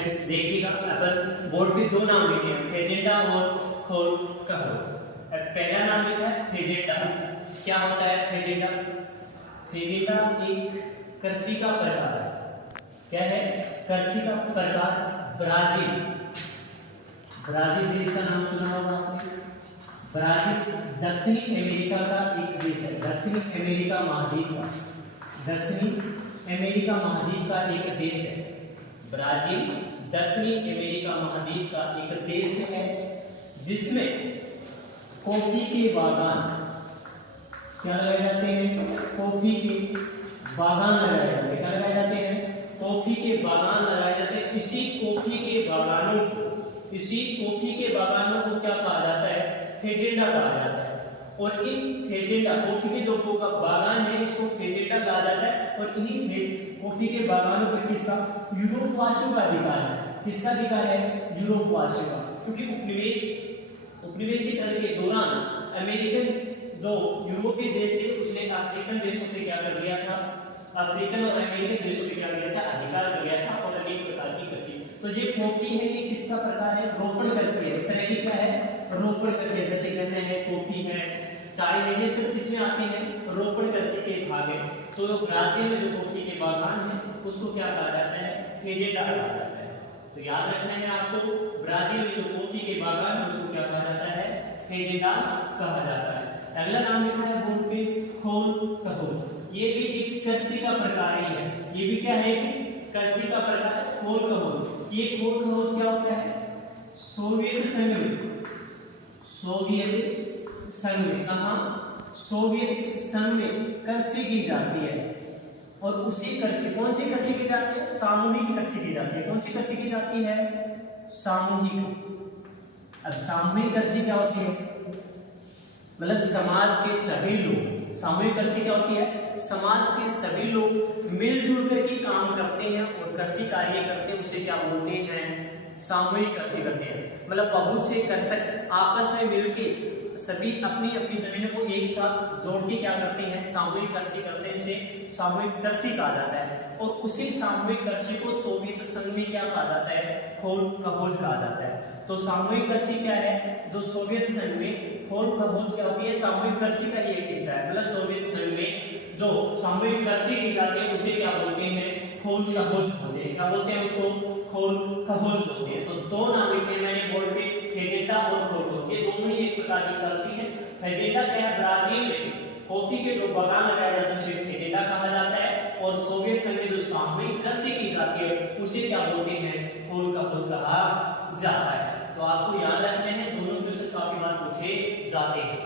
Students देखिएगा, अपन board पे दो नाम लिखे हैं, फेजेंडा और खोल कहोज। पहला नाम लिखा है फेजेंडा। क्या होता है फेजेंडा? फेजेंडा एक कृषि का प्रकार है। क्या है? कृषि का प्रकार। ब्राजील, ब्राजील देश का नाम सुना होगा आपने। ब्राजील दक्षिणी अमेरिका का एक देश है, दक्षिणी अमेरिका महाद्वीप का, दक्षिणी अमेरिका महाद्वीप का एक देश है। ब्राजील दक्षिणी अमेरिका महाद्वीप का एक देश है जिसमें कॉफी के बागान क्या लगाए जाते हैं? कॉफी के बागान लगाए जाते हैं। क्या लगाए जाते हैं? कॉफी के बागान लगाए जाते हैं। इसी कॉफी के बागानों को क्या कहा जाता है? फेजेंडा कहा जाता है। और इन फेजेंडा कॉफी के जो बागान है इसको फेजेंडा कहा जाता है। और इन्हीं कॉफी के बागानों पर किसका? यूरोपवासियों का अधिकार है। किसका अधिकार है? यूरोपवासियों का। क्योंकि उपनिवेशीकरण के दौरान अमेरिकन जो यूरोपीय देश थे उसने अफ्रीकन देशों पे क्या कर दिया था? अफ्रीकन और अमेरिकन देशों पे क्या कर दिया था? अधिकार कर लिया था और अनेक प्रकार की कृषि। तो ये कॉफी है, ये किसका प्रकार है? रोपण कृषि है। तरह की क्या है? रोपण कृषि। जैसे गन्ना है, कॉफी है, चाय है, ये सब किसमें आते हैं? रोपण कृषि के भाग है। तो ब्राजील में जो कॉफी के बागान है उसको क्या कहा जाता है? फेजेंडा कहा जाता है। तो याद रखना है आपको, ब्राजील में जो कॉफी के बागान है उसको क्या कहा जाता है? फेजेंडा कहा जाता है। अगला नाम लिखा है बोर्ड पे खोल कहोज। ये भी एक कृषि का प्रकार ही है। ये भी क्या है कि कृषि का प्रकार है, खोल कहोज। ये खोल कहोज क्या होता है? सोवियत संघ में कहा? सोवियत संघ में कृषि की जाती है। और उसी कृषि, कौन सी कृषि की जाती है? सामूहिक कृषि की जाती है। कौन सी कृषि की जाती है? सामूहिक। अब सामूहिक कृषि क्या होती है? मतलब समाज के सभी लोग, सामूहिक कृषि क्या होती है? समाज के सभी लोग मिलजुल कर के काम करते हैं और कृषि कार्य करते हैं, उसे क्या बोलते हैं? सामूहिक कृषि करते हैं। मतलब बहुत से कृषक आपस में मिलकर सभी अपनी अपनी जमीनों को एक साथ जोड़ के क्या करते हैं? सामूहिक कृषि करते हैं। इसे सामूहिक कृषि कहा जाता है। और उसी सामूहिक कृषि को सोवियत संघ में क्या कहा जाता है? खोल कहोज कहा जाता है। तो सामूहिक कृषि क्या है? जो सोवियत संघ में खोल कहोज क्या होती है? सामूहिक कृषि का ही एक हिस्सा है। मतलब सोवियत संघ में जो सामूहिक कृषि की जाती है उसे क्या बोलते हैं? खोल कहोज बोलते हैं। क्या बोलते हैं उसको? खोल कहोज बोलते हैं। तो दो नाम लिखे हैं मैंने बोर्ड पे, फेजेंडा और खोल कहोज। ये दोनों ही एक प्रकार की कृषि है। फेजेंडा क्या है? ब्राजील में कॉफी के जो बागान लगाए जाते हैं उसे फेजेंडा कहा जाता है। और सोवियत संघ में जो सामूहिक कृषि की जाती है उसे क्या बोलते हैं? खोल कहोज कहा जाता है। तो आपको याद रखना है, दोनों क्वेश्चन काफी बार पूछे जाते हैं।